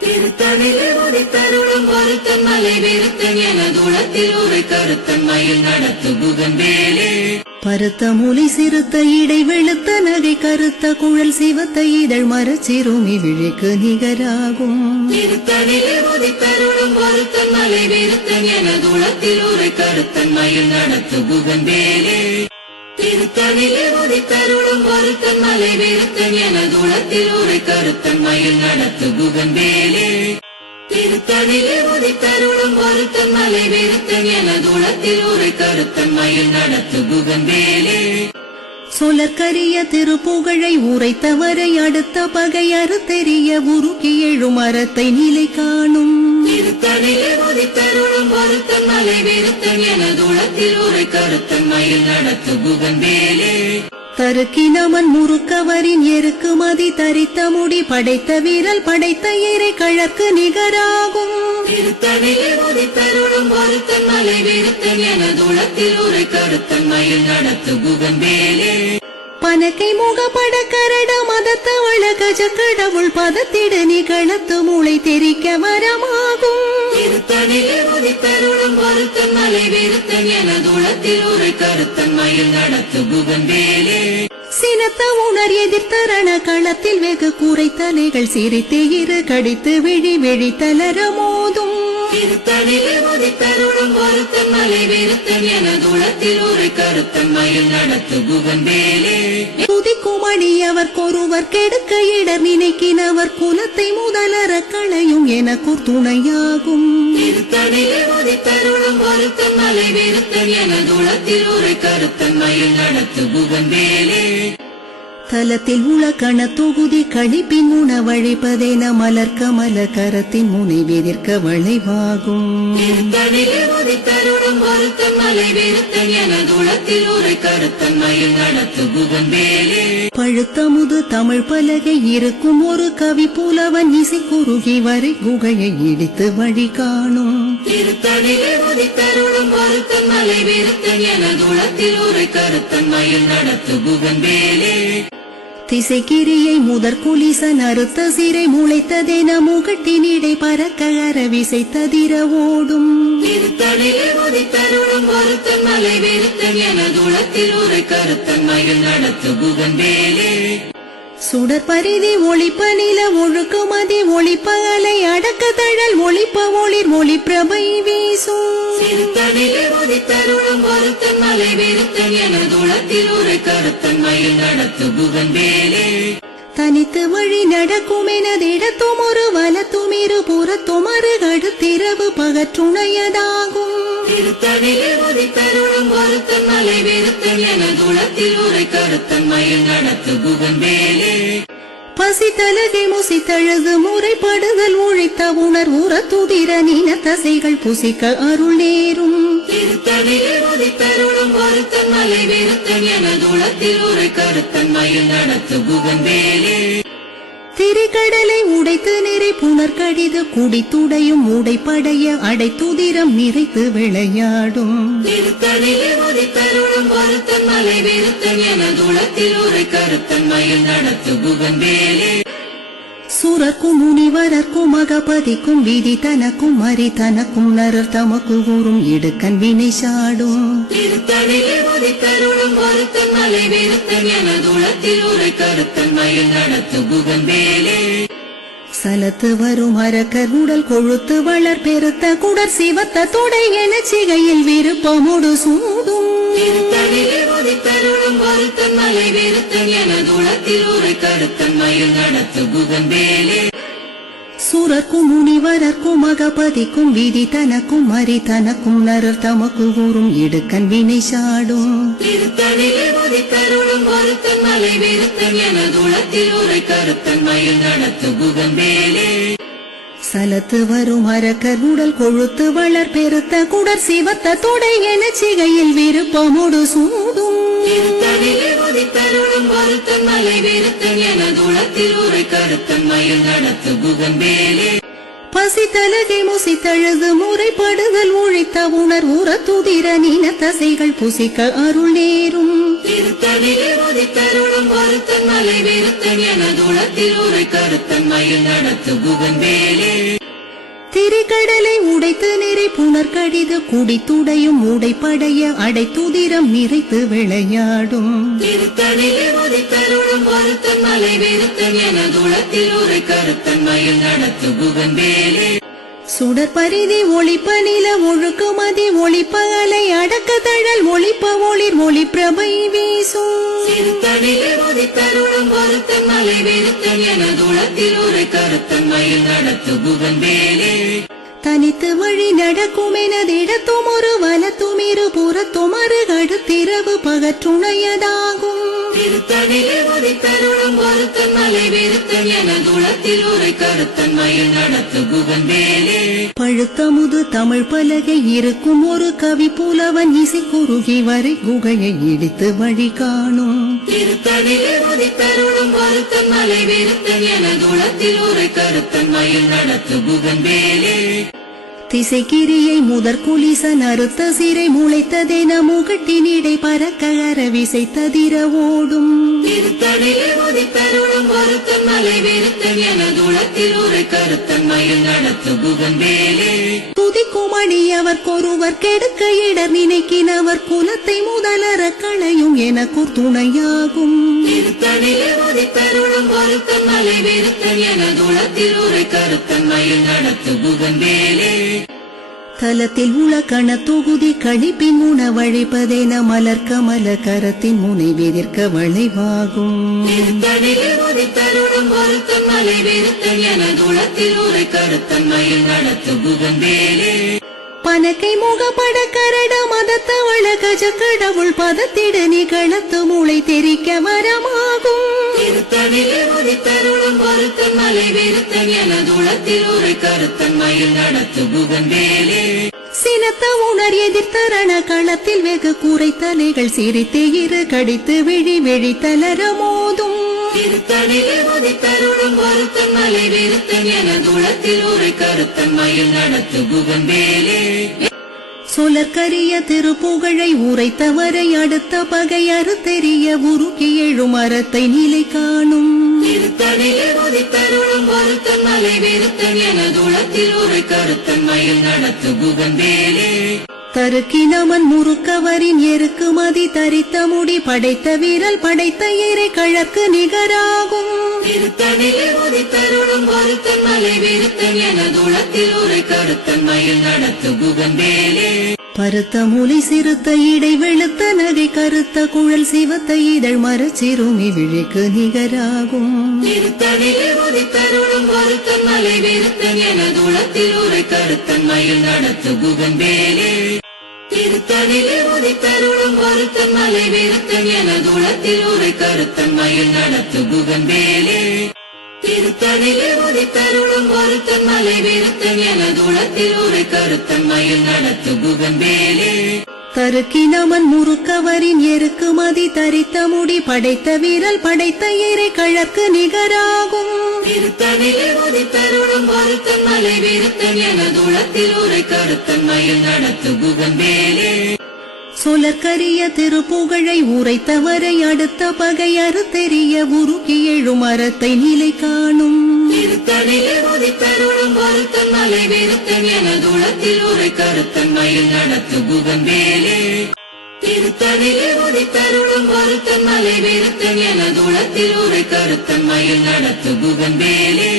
திருத்தணிலே உதித்தருளும் ஒருத்தன் மலை வெறுத்தன் என தூளத்தில் ஒரு கருத்தன் மயில் நடத்து புகன் வேலே. பருத்த மொழி சிறுத்த இடை வெளுத்த நகை கருத்த குழல் சிவத்த இதழ் மரச்சிறுமி விழிக்கு நிகராகும். திருத்தணிலே உதித்தருளும் ஒருத்தன் மலை வெறுத்தன் என தூளத்தில் ஒரு கருத்தன் மயில் நடத்து புகன் வேலே. திருத்தணிலே உதித்தருளும் ஒருத்தன் மலை வீரத்தன் என தூளத்தில் உரை கருத்தன் மயில் நடத்து புகன் வேலே திருத்தணிலே உதித்தருளும் ஒருத்தன் மலை வீரத்தன் என தூளத்தில் உரை கருத்தன் மயில் நடத்து புகன் வேலே சொலற்கரிய திருப்புகழை உரைத்தவரை அடுத்த பகை அறுத்தெறிய உருகி எழும் அறத்தை நிலை காணும். திருத்தணிலே உதித்தருளும் ஒருத்தன் மலை வெறுத்தன் என தூளத்தில் ஒரு கருத்தன் மயில் நடத்து புகன் வேலே தருக்கினவன் முறுக்கவரின் எருக்கு மதி தரித்த முடி படைத்த வீரல் படைத்த இறை கழற்கு நிகராகும். திருத்தணிலே உதித்தருளும் ஒருத்தன் மலை வெறுத்தன் என தூளத்தில் ஒரு கருத்தன் மயில் நடத்து புகன் வேலே பனக்கை முகப்பட கரட மதத்த வழகஜ கடவுள் பதத்திடு நிகழத்து மூளை தெரிக்க வரமாகும். திருத்தணிலே உதித்தருளும் ஒருத்தன் மலை வெறுத்தன் என தூளத்தில் ஒரு கருத்தன் மயில் நடத்து புகன் வேலே. சினத்த உணர் எதிர்த்தரண களத்தில் வெகு குறைத்தலைகள் சிரித்து இரு கடித்து விழி விழி தளர மோதும். திருத்தணிலே உதித்தருளும் ஒருத்தன் மலை வெறுத்தன் என தூளத்தில் ஒரு கருத்தன் மயில் நடத்து புகன் வேலே குதிக்குமணி அவர்க்கொருவர் கெடுக்க இடர் நினைக்கினவர் குலத்தை முதலற களையும் எனக்கு துணையாகும் திருத்தணிலே உதித்தருளும் ஒருத்தன் மலை வெறுத்தன் என தூளத்தில் ஒரு கருத்தன் மயில் நடத்து வேலே தலத்தில் உள கண தொகுதி கழிப்பின் உணவழிப்பதென மலர் கமல கரத்தின் முனை வெதிர்க்க வளைவாகும். திருத்தணிலே உதித்தருளும் ஒருத்தன் மலை வெறுத்தன் என தூளத்தில் ஒரு கருத்தன் மயில் நடத்து புகன் வேலே. பழுத்த முது தமிழ் பலகை இருக்கும் ஒரு கவி புலவன் இசை குறுகி வரை குகையை இடித்து வழி காணும். திருத்தணிலே உதித்தருளும் ஒருத்தன் மலை வெறுத்தன் என தூளத்தில் ஒரு கருத்தன் மயில் நடத்து புகன் வேலே. திசைக்கிரியை முதற் குலிசன் அறுத்த சிறை முளைத்ததென முகட்டினிடை பறக்க அரவிசை ததிர ஓடும். திருத்தணிலே ஒருத்தன் மலை வெறுத்தன் என தூளத்தில் ஒரு கருத்தன் மயில் நடத்து புகன் வேலே. சுடர் பரிதி ஒளிப்ப நில ஒழுக்குமதி ஒளிப்ப அலை அடக்க தழல் ஒளிப்ப ஒளிர் ஒளி பிரபை வீசும் தனித்து வழி நடக்கும் எனதிடத்தும் ஒரு வலத்தும் இரு புறத்தும் அருகடுத்திரவு பகற்றுணையதாகும். திருத்தணிலே உதித்தருளும் ஒருத்தன் மலை வெறுத்தன் என தூளத்தில் ஒரு கருத்தன் மயில் நடத்து புகன் வேலே பசித்தலகை முசித்தழுது முறைப்படுதல் உழைத்த உணர் உற துதிர நீன தசைகள் புசிக்க அருள் நேரும். உதித்தருளும் ஒருத்தன் மலை வெறுத்தன் என தூளத்தில் ஒரு கருத்தன் மயில் நடத்து புகன் வேலே திரிகடலை உடைத்து நிறை புனர் கடிது குடித்துடையும் உடைப்படைய அடைத்துதிரம் நிறைத்து விளையாடும். திருத்தணிலே உதித்தருளும் ஒருத்தன் மலை வெறுத்தன் என துளத்தில் ஒரு கருத்தன் மயில் நடத்து புகன் வேலே சுரக்கும் முனிவரர்க்கும் அகபதிக்கும் விதி தனக்கும் மறி தனக்கும் நரர் தமக்கு கூறும் இடுக்கன் வினை சாடும். திருத்தணிலே மலை வீரத்தன் என தூளத்தில் ஒரு கருத்தன் மயில் நடத்து புகன் வேலே. சலத்து வரும் அரக்கர் உடல் கொழுத்து வளர் பெருத்த குடர் சிவத்த தொடை என சிகையில் விருப்பமுடு சூடும். மலை வெறுத்தன் என தூளத்தில் உரை கருத்தன் மயில் நடத்து குகன் வேலே சுரர்க்கும் முனிவரர்க்கும் அகபதிக்கும் விதி தனக்கும் மறி தனக்கும் நரர் தமக்கு கூறும் இடுக்கன் வினை சாடும். திருத்தணிலே மலை வெறுத்தன் என தூளத்தில் ஒரு கருத்தன் மயில் நடத்து புகன் வேலே சலத்து வரும் அரக்கர் உடல் கொழுத்து வளர் பெருத்த குடர் சிவத்த தொடை என சிகையில் விருப்பமுடு சூடும். மலை வெறுத்தன் என தூளத்தில் ஒரு கருத்தன் மயில் நடத்து புகன் வேலே பசித்தலகை முசித்தழுது முறைப்படுதல் உழைத்த உணர் உற துதிர நீன தசைகள் புசிக்க அருள் நேரும். திருத்தணிலே உதித்தருளும் ஒருத்தன் மலை விருத்தன் உரை கருத்தன் மயில் நடத்து புகன் வேலே. திரிகடலை உடைத்து நிறை புனர் கடிது குடித்துடையும் உடைப்படைய அடைத்துதிரம் நிறைத்து விளையாடும். மலை சுடற்பரிதி ஒளிப்ப நில ஒழுக்குமதி ஒளிப்ப அலை அடக்க தழல் ஒளிப்ப ஒளிர் ஒளி பிரபை வீசும். திருத்தணிலே உதித்தருளும் ஒருத்தன் மலை விருத்தன் எனதுளத்தில் உரை கருத்தன் மயில் நடத்து புகந்தேலே தனித்து வழி நடக்கும் எனதிடத்தும் ஒரு வலத்தும் இரு புறத்தும் அருகடுத்திரவு பகற்றுணையதாகும். திருத்தணிலே உதித்தருளும் ஒருத்தன் மலை விருத்தன் எனதுளத்தில் உரை கருத்தன் மயில் நடத்து புகந்தேலே பழுத்தமுது தமிழ் பலகை இருக்கும் ஒரு கவி புலவன் இசை குறுகி வரை குகையை இடித்து வழி காணும். திருத்தணிலே உதித்தருளும் ஒருத்தன் மலை விருத்தன் எனதுளத்தில் உரை கருத்தன் மயில் நடத்து புகந்தேலே திசைக்கிரியை முதற் குலிசன் அறுத்த சிறை முளைத்ததென முகட்டினிடை பறக்க அரவிசைத்ததிர ஓடும். திருத்தணிலே உதித்தருளும் ஒருத்தன் மலை விருத்தன் எனதுளத்தில் உரை கருத்தன் மயில் நடத்து புகந்தேலே துதிக்குமணி அவர்க்கொருவர் கெடுக்க இடர் நினைக்கினவர் குலத்தை முதலற களையும் எனக்கு துணையாகும். மலை விருத்தன் எனதுளத்தில் உரை கருத்தன் மயில் நடத்து புகந்தேலே தலத்தில் உள கண தொகுதி கழிப்பின் உணவழிப்பதென மலர் கமல கரத்தின் முனை விதிர்க்க வளைவாகும். பனக்கை முகப்பட கரட மதத்தவள கஜ கடவுள் பதத்திட நிகழத்து மூளை தெரிக்க வரமாகும். திருத்தணிலே உதித்தருளும் ஒருத்தன் மலை விருத்தன் எனதுளத்தில் உரை கருத்தன் மயில் நடத்து புகந்தேலே சினத்த உணர் எதிர்த்தரண களத்தில் வெகு கூரை தலைகள் சிரித்து இரு கடித்து விழி விழி தளர மோதும். திருத்தணிலே உதித்தருளும் ஒருத்தன் மலை விருத்தன் எனதுளத்தில் உரை கருத்தன் மயில் நடத்து புகந்தேலே சொலற்கரிய திருப்புகழை உரைத்தவரை அடுத்த பகை அறுத்தெறிய உருக்கி எழும் அறத்தை நிலை காணும். திருத்தணிலே உதித்தருளும் ஒருத்தன் மலை விருத்தன் எனதுளத்தில் உரை கருத்தன் மயில் நடத்து புகந்தேலே தருக்கினவன் முறுக்கவரின் எருக்கு மதி தரித்த முடி படைத்த வீரல் படைத்த இறை கழற்கு நிகராகும். திருத்தணிலே உதித்தருளும் ஒருத்தன் மலை விருத்தன் எனதுளத்தில் உரை கருத்தன் மயில் நடத்து புகந்தேலே பருத்த முலை சிறுத்த இடை வெளுத்த நகை கருத்த குழல் சிவத்த இதழ் மரச்சிறுமி விழிக்கு நிகராகும். மலை விருத்தன் எனதுளத்தில் உரை கருத்தன் மயில் நடத்து புகந்தேலே திருத்தணிலே உதித்தருளும் ஒருத்தன் மலை வீரத்தன் விருத்தன் எனதுளத்தில் உரை கருத்தன் மயில் நடத்து புகந்தேலே திருத்தணிலே உதித்தருளும் ஒருத்தன் மலை வீரத்தன் விருத்தன் எனதுளத்தில் உரை கருத்தன் மயில் நடத்து புகந்தேலே கருக்கினமன் முறுக்கவரின் எருக்கு மதி தரித்த முடி படைத்த வீரல் படைத்த இறை கழற்கு நிகராகும். திருத்தணிலே உதித்தருளும் ஒருத்தன் மலை விருத்தன் எனதுளத்தில் உரை கருத்தன் மயில் நடத்து புகந்தேலே சொலற்கரிய திருப்புகழை உரைத்தவரை அடுத்த பகை அறுத்தெறிய உருக்கி எழும் அறத்தை நிலை காணும். திருத்தணிலே உதித்தருளும் ஒருத்தன் மலை விருத்தன் எனதுளத்தில் உரை கருத்தன் மயில் நடத்து புகந்தேலே திருத்தணிலே உதித்தருளும் ஒருத்தன் மலை விருத்தன் எனதுளத்தில் உரை கருத்தன் மயில் நடத்து புகந்தேலே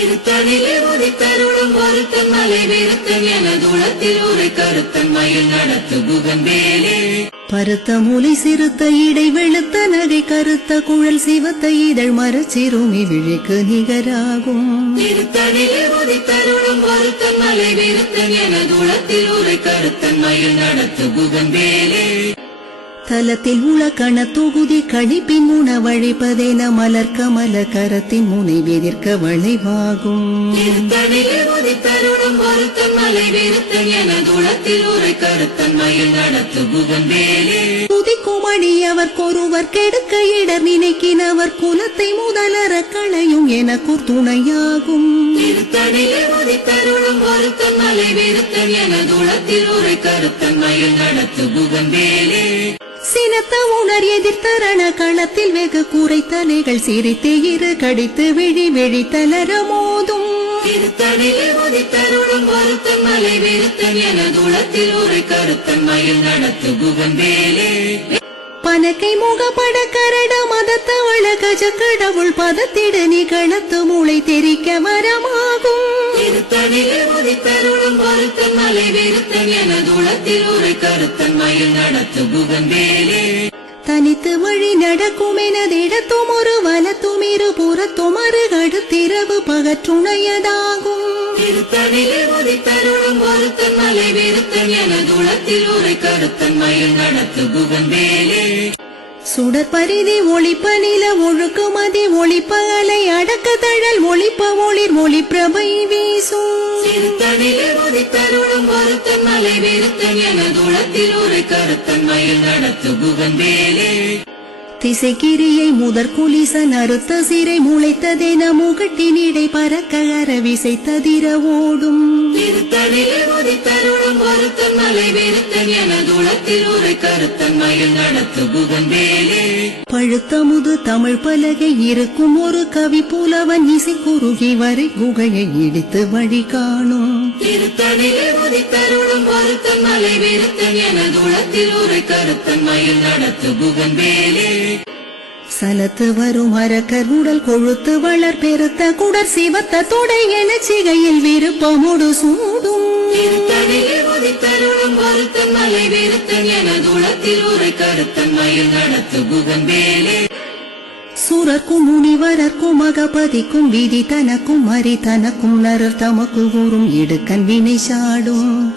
திருத்தணிலே உதித்தருளும் ஒருத்தன் மலை விருத்தன் எனதுளத்தில் உரை கருத்தன் மயில் நடத்து புகந்தேலே. பருத்த முலை சிறுத்த இடை வெளுத்த நகை கருத்த குழல் சிவத்த இதழ் மரச்சிறுமி விழிக்கு நிகராகும். மலை விருத்தன் எனதுளத்தில் உரை கருத்தன் மயில் நடத்து புகந்தேலே. தலத்தில் உள கண தொகுதி கழிப்பின் உணவழிப்பதென மலர் கமல கரத்தின் முனை வெதிர்க்க வளைவாகும். திருத்தணிலே உதித்தருளும் ஒருத்தன் மலை விருத்தன் எனதுளத்தில் உரை கருத்தன் மயில் நடத்து புகந்தேலே துதிக்குமணி அவர்க்கொருவர் கெடுக்க இடர் நினைக்கினவர் குலத்தை முதலற களையும் எனக்கு துணையாகும். திருத்தணிலே உதித்தருளும் ஒருத்தன் மலை விருத்தன் என துளத்தில் உரை கருத்தன் மயில் நடத்து புகந்தேலே சினத்த உணர் எதிர்த்தரண களத்தில் வெகு கூரைத்தலைகள் சிரித்து இரு கடித்து விழி விழி தளர மோதும் திருத்தணிலே உதித்தருளும் ஒருத்தன் மலை விருத்தன் என துளத்தில் உரை கருத்தன் மயில் நடத்து புகந்தேலே. பனக்கை முகப்பட கரட மதத்தவள கஜ கடவுள் பதத்திடு நிகழத்து மூளை தெரிக்க வரமாகும் திருத்தணிலே உதித்தருளும் ஒருத்தன் மலை விருத்தன் என துளத்தில் உரை கருத்தன் மயில் நடத்து தனித்து வழி நடக்கும் எனதிடத்தும் ஒரு வலத்தும் இரு புறத்தும் அருகடுத்திரவு பகற்றுணையதாகும். உதித்தருளும் ஒருத்தன் மலை வெறுத்தன் என உரை கருத்தன் மயில் நடத்து புகந்தேலே பரிதி ஒளிப்ப நில ஒழுக்கு மதி ஒளிப்ப அலை அடக்க தழல் ஒளிப்ப ஒளிர் ஒளி பிரபை வீசும் உதித்தருளும் ஒருத்தன் மலை விருத்தன் என துளத்தில் உரை கருத்தன் மயில் நடத்து புகந்தேலே. திசைக்கிரியை முதற் குலிசன் அறுத்த சிறை முளைத்ததென முகட்டினிடை பறக்க அரவிசை ததிர ஓடும். ஒருத்தன் மலை விருத்தன் என துளத்தில் உரை கருத்தன் மயில் நடத்து புகந்தேலே பழுத்த முது தமிழ் பலகை இருக்கும் ஒரு கவி புலவன் இசை குறுகி வரை குகையை இடித்து வழி காணும். திருத்தணிலே உதித்தருளும் ஒருத்தன் மலை விருத்தன் என துளத்தில் உரை கருத்தன் மயில் நடத்து புகந்தேலே சலத்து வரும் அரக்கருடல் கொழுத்து வளர் பெருத்த குடர் சிவத்த தொடை எழுச்சிகையில் சிகையில் விருப்பமுடு சூடும். மலை வெறுத்தன் என தூளத்தில் உரை கருத்தன் மயில் நடத்து புகந்தேலே சுரர்க்கும் முனிவரர்க்கும் மகபதிக்கும் விதி தனக்கும் மறி தனக்கும் நரர் தமக்கு கூறும் இடுக்கன் வினை சாடும்.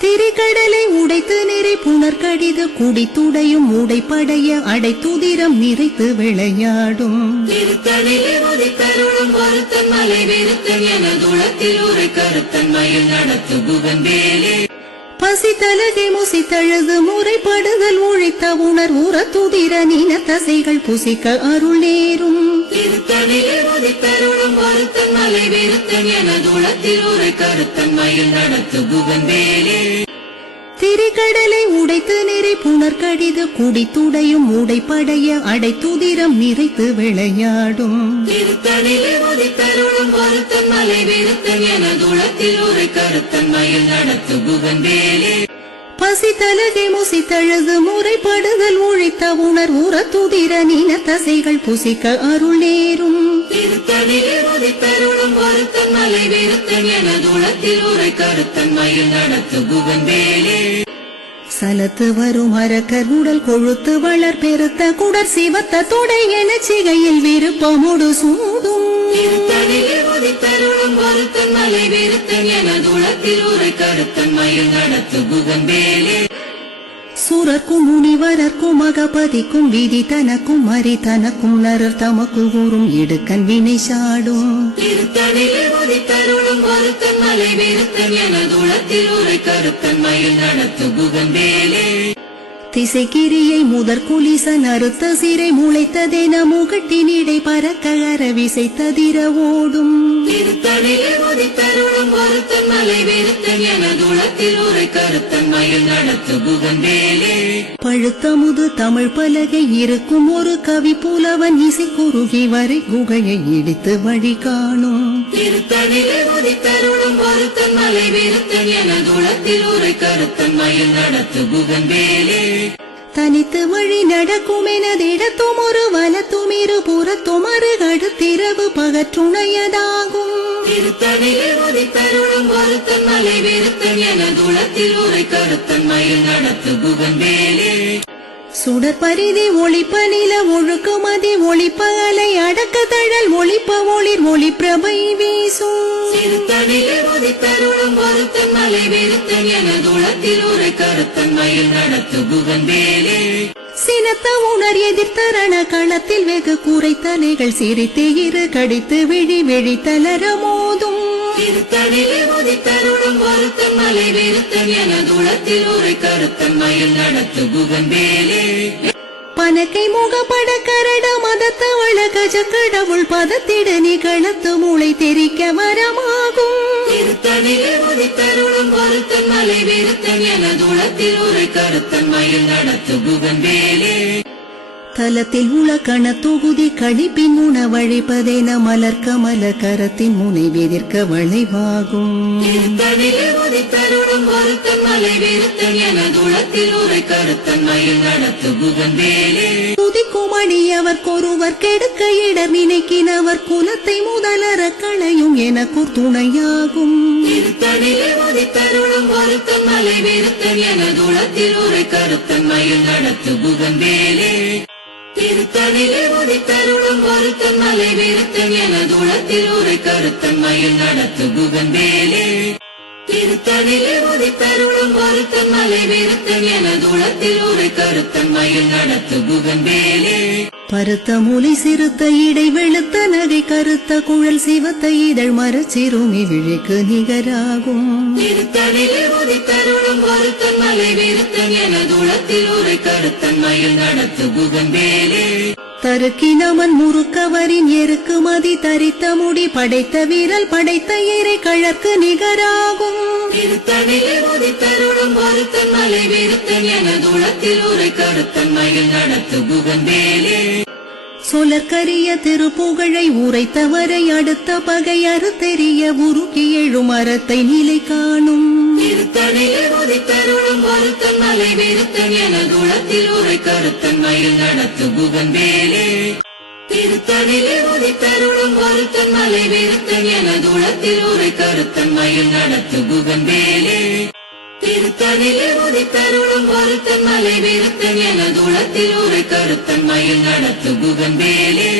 திரிகடலை உடைத்து நிறை புனர்கடிது குடித்துடையும் உடைப்படைய அடைத்துதிரம் நிறைத்து விளையாடும். திருத்தணிலே ஒருத்தன் மலை விருத்தன் என துளத்தில் உரை கருத்தன் மயில் நடத்து புகந்தேலே பசி தலகை முசி தழுது முறைப்படுதல் உழைத்த உணர் உற துதிர நீன தசைகள் புசிக்க அருள் நேரும். திருத்தணிலே ஒருத்தன் மலை விருத்தன் என துளத்தில் உரை கருத்தன் மயில் நடத்து புகந்தேலே திரிகடலை உடைத்து நிறை புனர்கடிது குடித்துடையும் உடைப்படைய அடைத்துதிரம் நிறைத்து விளையாடும். திருத்தணிலே உதித்தருளும் ஒருத்தன் மலை விருத்தன் என துளத்தில் உரை கருத்தன் மயில் நடத்து புகந்தேலே பசி தலகை முசி தழுது முறைப்படுதல் உழைத்த உணர் உற துதிர நீன தசைகள் புசிக்க அருள் நேரும். சலத்து வரும் அரக்கர் உடல் கொழுத்து வளர் பெருத்த குடர் சிவத்த தொடை என சிகையில் விருப்பமுடு சூடும் திருத்தணிலே உதித்தருளும் ஒருத்தன் மலை விருத்தன் என துளத்தில் உரை கருத்தன் மயில் நடத்து புகந்தேலே சுரர்க்கும் முனிவரர்க்கும் மகபதிக்கும் விதி தனக்கும் மறி தனக்கும் நரர் தமக்கு கூறும் இடுக்கன் வினை சாடும். உதித்தருளும் ஒருத்தன் மலை விருத்தன் என துளத்தில் உரை கருத்தன் மயில் நடத்து புகந்தேலே திசைக்கிரியை முதற் குலிசன் அறுத்த சிறை முளைத்ததென முகட்டினிடை பறக்க அரவிசை ததிர ஓடும். திருத்தணிலே உதித்தருளும் ஒருத்தன் மலை விருத்தன் என துளத்தில் உரை கருத்தன் மயில் நடத்து புகந்தேலே. பழுத்த முது தமிழ் பலகை இருக்கும் ஒரு கவி புலவன் இசை குறுகி வரை குகையை இடித்து வழி காணும். திருத்தணிலே உதித்தருளும் ஒருத்தன் மலை விருத்தன் என துளத்தில் உரை கருத்தன் மயில் நடத்து புகந்தேலே. தனித்து வழி நடக்கும் எனதிடத்தும் ஒரு வலத்தும் இரு புறத்தும் அருகடுத்திரவு பகற்றுணையதாகும். திருத்தணிலே உதித்தருளும் ஒருத்தன் மலை வெறுத்தன் என குளத்தில் உரை கருத்தன் மயில் நடத்து புகந்தேலே பரிதி ஒளிப்ப நில ஒழுக்கு மதி ஒளிப்ப அலை அடக்க தழல் ஒளிப்ப ஒளிர் ஒளி பிரபை வீசும் சினத்த உணர் எதிர்த்தரண களத்தில் வெகு கூரைத்தலைகள் சிரித்து இரு கடித்து விழி விழி தளர மோதும். திருத்தணிலே உதித்தருளும் ஒருத்தன் மலை விருத்தன் எனதுளத்தில் உரை கருத்தன் மயில் நடத்து குகந்தேலே பனக்கை முகப்பட கரட மதத்தவள கஜ கடவுள் பதத்திட நிகழத்து மூளை தெரிக்க வரமாகும். திருத்தணிலே உதித்தருளும் ஒருத்தன் மலை விருத்தன் எனதுளத்தில் உரை கருத்தன் மயில் நடத்து குகந்தேலே தலத்தில் உலக்கண தொகுதி கழிப்பின் உணவழிப்பதென மலர் கமல கரத்தின் முனை வெதிர்க்க வளைவாகும். திருத்தணிலே உதித்தருளும் ஒருத்தன் மலை விருத்தன் எனதுளத்தில் உரை கருத்தன் மயில் நடத்து குகந்தேலே துதிக்கும் அடியவர் கொருவர் கெடுக்க இடர் நினைக்கினவர் குலத்தை முதலற களையும் எனக்குர் துணையாகும் ஒருத்தன் மலை விருத்தன் எனதுளத்தில் உரை கருத்தன் மயில் நடத்து குகந்தேலே திருத்தணிலே உதித்தருளும் ஒருத்தன் மலை வீரத்தன் எனது உளத்தில் உரை கருத்தன் மயில் நடத்து குகந்தேலே திருத்தணிலே உதித்தருளும் ஒருத்தன் மலை வீரத்தன் எனது உளத்தில் உரை கருத்தன் மயில் நடத்து குகந்தேலே பருத்த மூலை சிறுத்த இடை வெளுத்த நகை கருத்த குழல் சிவத்த இதழ் மரச்சிறுமி விழிக்கு நிகராகும். தருக்கினவன் முறுக்கவரின் எருக்கு மதி தரித்த முடி படைத்த வீரல் படைத்த இறை கழற்கு நிகராகும். திருத்தணிலே உதித்தருளும் ஒருத்தன் மலை விருத்தன் எனதுளத்தில் உரை கருத்தன் மயில் நடத்து குகந்தேலே சொலற்கரிய திருப்புகழை உரைத்தவரை அடுத்த பகை அறுத்தெறிய உருக்கி எழும் மரத்தை நிலை காணும். உதித்தருளும் ஒருத்தன் மலை விருத்தன் எனதுளத்தில் உரை கருத்தன் மயில் நடத்து குகந்தேலே திருத்தணிலே உதித்தருளும் ஒருத்தன் மலை விருத்தன் எனதுளத்தில் உரை கருத்தன் மயில் நடத்து புகன் வேலே திருத்தணிலே உதித்தருளும் ஒருத்தன் மலை விருத்தன் எனதுளத்தில் உரை கருத்தன் மயில் நடத்து புகன் வேலே